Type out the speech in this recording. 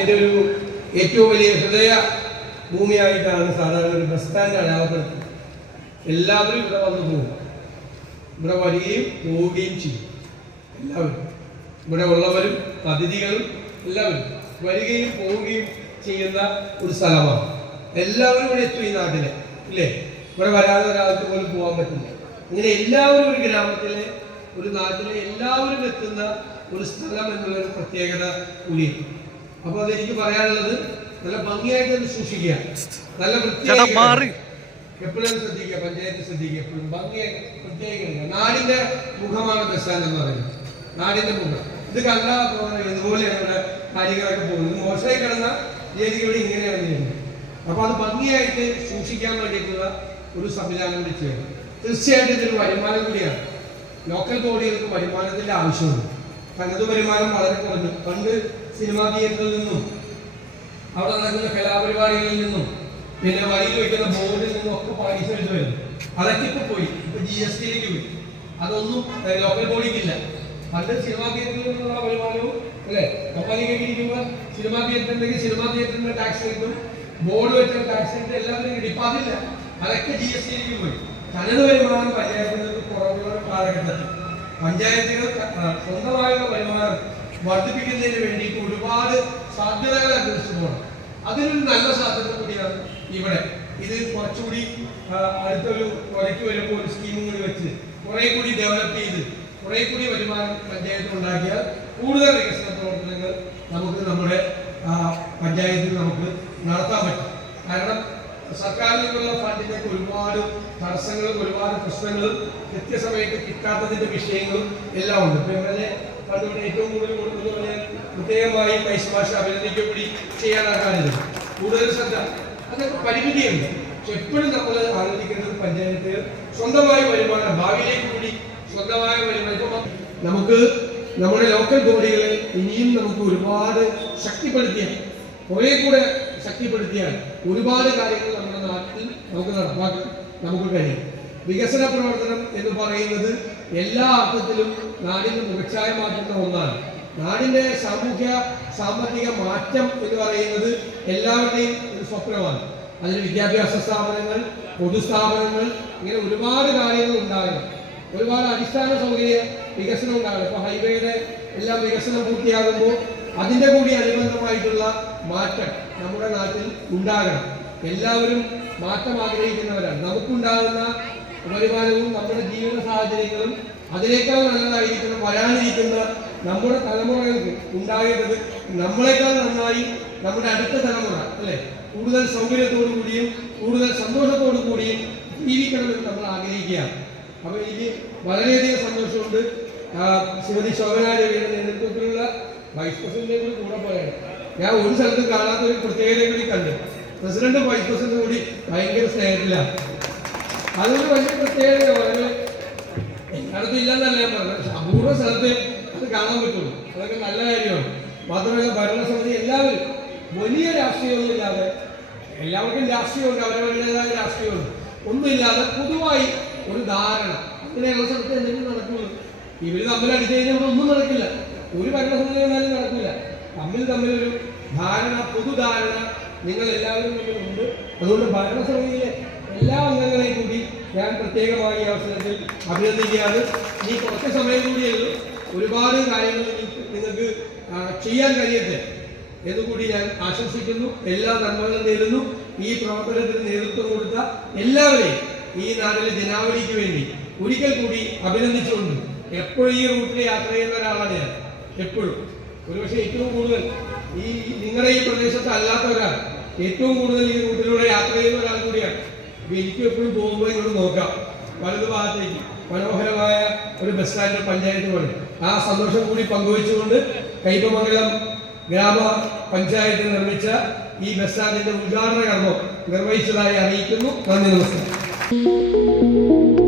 ഏറ്റവും വലിയ ഹൃദയ ഭൂമിയായിട്ടാണ് സാധാരണ ഒരു ബസ് സ്റ്റാൻഡ് അടയാളപ്പെടുത്തുന്നത് എല്ലാവരും ഇവിടെ വന്നു പോകും. ഇവിടെ വരികയും പോവുകയും ചെയ്യും. എല്ലാവരും. ഇവിടെ ഉള്ളവരും അതിഥികളും എല്ലാവരും വരികയും പോവുകയും ചെയ്യുന്ന ഒരു സ്ഥലമാണ്. എല്ലാവരും ഇവിടെ എത്തും ഈ നാട്ടിലെ ഇല്ലേ? ഇവിടെ വരാതെ ഒരാൾക്ക് പോലും പോകാൻ പറ്റില്ല. ഇങ്ങനെ എല്ലാവരും ഒരു ഗ്രാമത്തിലെ ഒരു നാട്ടിലെ എല്ലാവരും എത്തുന്ന ഒരു സ്ഥലം എന്നുള്ളൊരു പ്രത്യേകത കൂടിയാണ് അപ്പോൾ അതെനിക്ക് പറയാനുള്ളത് നല്ല ഭംഗിയായിട്ട് സൂക്ഷിക്കുക. നല്ല വൃത്തിയായി എപ്പോഴും ശ്രദ്ധിക്കുക പഞ്ചായത്ത് ശ്രദ്ധിക്കുക എപ്പോഴും ഭംഗിയായി പ്രത്യേകിക്കുക നാടിന്റെ മുഖമാണ് ബസ് സ്റ്റാൻഡ് എന്ന് പറയുന്നത്. നാടിന്റെ മുഖം. ഇത് കണ്ടാൽ തോന്നുന്നത് ഇതുപോലെയാണ് ഇവിടെ കാര്യങ്ങളൊക്കെ പോകുന്നത്. മോശമായി കിടന്ന രീതിക്ക് ഇവിടെ ഇങ്ങനെയാണ് ചെയ്യുന്നത്. അപ്പൊ അത് ഭംഗിയായിട്ട് സൂക്ഷിക്കാൻ വേണ്ടിയിട്ടുള്ള ഒരു സംവിധാനം കൂടി ചെയ്യണം. തീർച്ചയായിട്ടും ഇതൊരു വരുമാനം കൂടിയാണ്. ലോക്കൽ ബോഡികൾക്ക് വരുമാനത്തിന്റെ ആവശ്യമുണ്ട്. തനത് വരുമാനം വളരെ കുറഞ്ഞു. പണ്ട് സിനിമാ തിയേറ്ററിൽ നിന്നും അവിടെ നടക്കുന്ന കലാപരിപാടികളിൽ നിന്നും പിന്നെ വഴിയിൽ വയ്ക്കുന്ന ബോർഡിൽ നിന്നും ഒക്കെ പൈസ എടുത്തു വരുന്നു. അതൊക്കെ ഇപ്പൊ പോയി. ഇപ്പൊ ജി എസ് ടിയിലേക്ക് പോയി. അതൊന്നും ലോക്കൽ ബോഡിക്കില്ല പണ്ട് സിനിമാ തിയേറ്ററിൽ നിന്നുള്ള വരുമാനവും അല്ലെ? കമ്പനിക്കൊക്കെ ഇരിക്കുമ്പോൾ സിനിമാ തിയേറ്ററിലേക്ക് സിനിമാ തിയേറ്ററിന്റെ ടാക്സ് കിട്ടും. ബോർഡ് വെച്ച ടാക്സ് കിട്ടും. എല്ലാം ഇപ്പൊ അതില്ല. അതൊക്കെ ജി എസ് ടിയിലേക്ക് പോയി. തനത് വരുമാനം പഞ്ചായത്തിൽ നിന്ന് കുറവുള്ള കാലഘട്ടത്തിൽ പഞ്ചായത്തുകൾ സ്വന്തമായുള്ള വരുമാനം വർദ്ധിപ്പിക്കുന്നതിന് വേണ്ടിയിട്ട് ഒരുപാട് സാധ്യതകൾ അന്വേഷിച്ചു പോകണം. അതിനൊരു നല്ല സാധ്യത കൂടിയാണ് ഇവിടെ. ഇത് കുറച്ചുകൂടി അടുത്തൊരു പ്രൊജക്ട് വരുമ്പോൾ ഒരു സ്കീമും കൂടി വെച്ച് കുറെ കൂടി ഡെവലപ്പ് ചെയ്ത് കുറെ കൂടി വരുമാനം പഞ്ചായത്ത് ഉണ്ടാക്കിയാൽ കൂടുതൽ വികസന പ്രവർത്തനങ്ങൾ നമുക്ക് നമ്മുടെ പഞ്ചായത്തിൽ നമുക്ക് നടത്താൻ പറ്റും. കാരണം സർക്കാരിൽ നിന്നുള്ള ഫണ്ടിലേക്ക് ഒരുപാട് തടസ്സങ്ങളും ഒരുപാട് പ്രശ്നങ്ങളും കൃത്യസമയത്ത് കിട്ടാത്തതിന്റെ വിഷയങ്ങളും എല്ലാം ഉണ്ട്. ഇപ്പൊ എം എൽ എ ഇവിടെ ഏറ്റവും കൂടുതൽ കൊടുക്കുന്നത് പറഞ്ഞാൽ പ്രത്യേകമായി മൈസ് ഭാഷ അഭിനന്ദിക്കപ്പെടി ചെയ്യാനാക്കാനില്ല കൂടുതൽ ശ്രദ്ധ. അതൊക്കെ പരിമിതിയുണ്ട്. പക്ഷെ എപ്പോഴും നമ്മൾ ആലോചിക്കേണ്ടത് പഞ്ചായത്ത് സ്വന്തമായ വരുമാനം ഭാവിയിലേക്ക് കൂടി സ്വന്തമായ വരുമാനം. നമുക്ക് നമ്മുടെ ലോക്കൽ ബോഡികളെ ഇനിയും നമുക്ക് ഒരുപാട് ശക്തിപ്പെടുത്തിയാൽ കുറെ കൂടെ ശക്തിപ്പെടുത്തിയാൽ ഒരുപാട് കാര്യങ്ങൾ നമ്മുടെ നാട്ടിൽ നമുക്ക് നടപ്പാക്കാൻ നമുക്ക് കഴിയും. വികസന പ്രവർത്തനം എന്ന് പറയുന്നത് എല്ലാ അർത്ഥത്തിലും നാടിന് മുഖച്ഛായ മാറ്റുന്ന ഒന്നാണ്. നാടിന്റെ സാമൂഹ്യ സാമ്പത്തിക മാറ്റം എന്ന് പറയുന്നത് എല്ലാവരുടെയും ഒരു സ്വപ്നമാണ്. അതിന് വിദ്യാഭ്യാസ സ്ഥാപനങ്ങൾ പൊതുസ്ഥാപനങ്ങൾ ഇങ്ങനെ ഒരുപാട് കാര്യങ്ങൾ ഉണ്ടാകണം. ഒരുപാട് അടിസ്ഥാന സൗകര്യ വികസനം ഉണ്ടാകണം. ഇപ്പൊ ഹൈവേയുടെ എല്ലാം വികസനം പൂർത്തിയാകുമ്പോൾ അതിന്റെ കൂടി അനുബന്ധമായിട്ടുള്ള മാറ്റം നമ്മുടെ നാട്ടിൽ ഉണ്ടാകണം. എല്ലാവരും മാറ്റം ആഗ്രഹിക്കുന്നവരാണ്. നമുക്കുണ്ടാകുന്ന വരുമാനവും നമ്മുടെ ജീവിത സാഹചര്യങ്ങളും അതിനേക്കാൾ നല്ലതായിരിക്കണം വരാനിരിക്കുന്ന നമ്മുടെ തലമുറകൾക്ക് ഉണ്ടാകേണ്ടത് നമ്മളെക്കാൾ നന്നായി നമ്മുടെ അടുത്ത തലമുറ അല്ലെ? കൂടുതൽ സൗകര്യത്തോടു കൂടിയും കൂടുതൽ സന്തോഷത്തോടു കൂടിയും ജീവിക്കണമെന്ന് നമ്മൾ ആഗ്രഹിക്കുകയാണ്. അപ്പൊ എനിക്ക് വളരെയധികം സന്തോഷമുണ്ട്. ശ്രീമതി ശോഭനാരവിയുടെ നേതൃത്വത്തിലുള്ള വൈസ് പ്രസിഡന്റിനെ കൂടി കൂടെ പോയാണ്. ഞാൻ ഒരു സ്ഥലത്തും കാണാത്ത ഒരു പ്രത്യേകതയെ കൂടി കണ്ടു. പ്രസിഡന്റും വൈസ് പ്രസിഡന്റും കൂടി ഭയങ്കര സ്നേഹത്തിലാണ്. അതൊരു വലിയ പ്രത്യേകത വളരെ എല്ലായിടത്തും ഇല്ലെന്നല്ല ഞാൻ പറഞ്ഞത്. അപൂർവ സ്ഥലത്ത് അത് കാണാൻ പറ്റുള്ളൂ. അതൊക്കെ നല്ല കാര്യമാണ്. മാത്രമല്ല ഭരണസമിതി എല്ലാവരും വലിയ രാഷ്ട്രീയമൊന്നുമില്ലാതെ എല്ലാവർക്കും രാഷ്ട്രീയമുണ്ട് അവരവരുടേതായ രാഷ്ട്രീയമുണ്ട്. ഒന്നുമില്ലാതെ പൊതുവായി ഒരു ധാരണ. അങ്ങനെയുള്ള സ്ഥലത്ത് എന്തെങ്കിലും നടക്കുള്ളൂ. ഇവർ തമ്മിൽ അടിച്ചു കഴിഞ്ഞാൽ ഒന്നും നടക്കില്ല. ഒരു ഭരണസമിതി വന്നാലും നടക്കില്ല. തമ്മിൽ തമ്മിലൊരു ധാരണ പൊതുധാരണ നിങ്ങൾ എല്ലാവരും തമ്മിലുണ്ട് അതുകൊണ്ട് ഭരണസമിതിയിലെ എല്ലാ അംഗങ്ങളെയും പ്രത്യേകമായി ഈ അവസരത്തിൽ അഭിനന്ദിക്കുകയാണ്. ഇനി കുറച്ച് സമയം കൂടിയുള്ളൂ. ഒരുപാട് കാര്യങ്ങൾ നിങ്ങൾക്ക് ചെയ്യാൻ കഴിയട്ടെ എന്നുകൂടി ഞാൻ ആശംസിക്കുന്നു. എല്ലാ നന്മകളും നേരുന്നു. ഈ പ്രവർത്തനത്തിന് നേതൃത്വം കൊടുത്ത എല്ലാവരെയും ഈ നാട്ടിലെ ജനാവലിക്ക് വേണ്ടി ഒരിക്കൽ കൂടി അഭിനന്ദിച്ചുകൊണ്ട് എപ്പോഴും ഈ റൂട്ടിൽ യാത്ര ചെയ്യുന്ന ഒരാളാണ് ഞാൻ. എപ്പോഴും. ഒരുപക്ഷെ ഏറ്റവും കൂടുതൽ ഈ നിങ്ങളുടെ ഈ പ്രദേശത്ത് അല്ലാത്ത ഒരാൾ ഏറ്റവും കൂടുതൽ ഈ റൂട്ടിലൂടെ യാത്ര ചെയ്യുന്ന ഒരാൾ കൂടിയാണ്. എനിക്ക് എപ്പോഴും പോകുമ്പോൾ ഇങ്ങോട്ട് നോക്കാം. വലതു ഭാഗത്തേക്ക്. മനോഹരമായ ഒരു ബസ് സ്റ്റാൻഡ് പഞ്ചായത്ത് പോലെ. ആ സന്തോഷം കൂടി പങ്കുവെച്ചുകൊണ്ട് കൈപ്പമംഗലം ഗ്രാമ പഞ്ചായത്ത് നിർമ്മിച്ച ഈ ബസ് സ്റ്റാൻഡിന്റെ ഉദ്ഘാടന കർമ്മം നിർവഹിച്ചതായി അറിയിക്കുന്നു. നന്ദി നമസ്കാരം.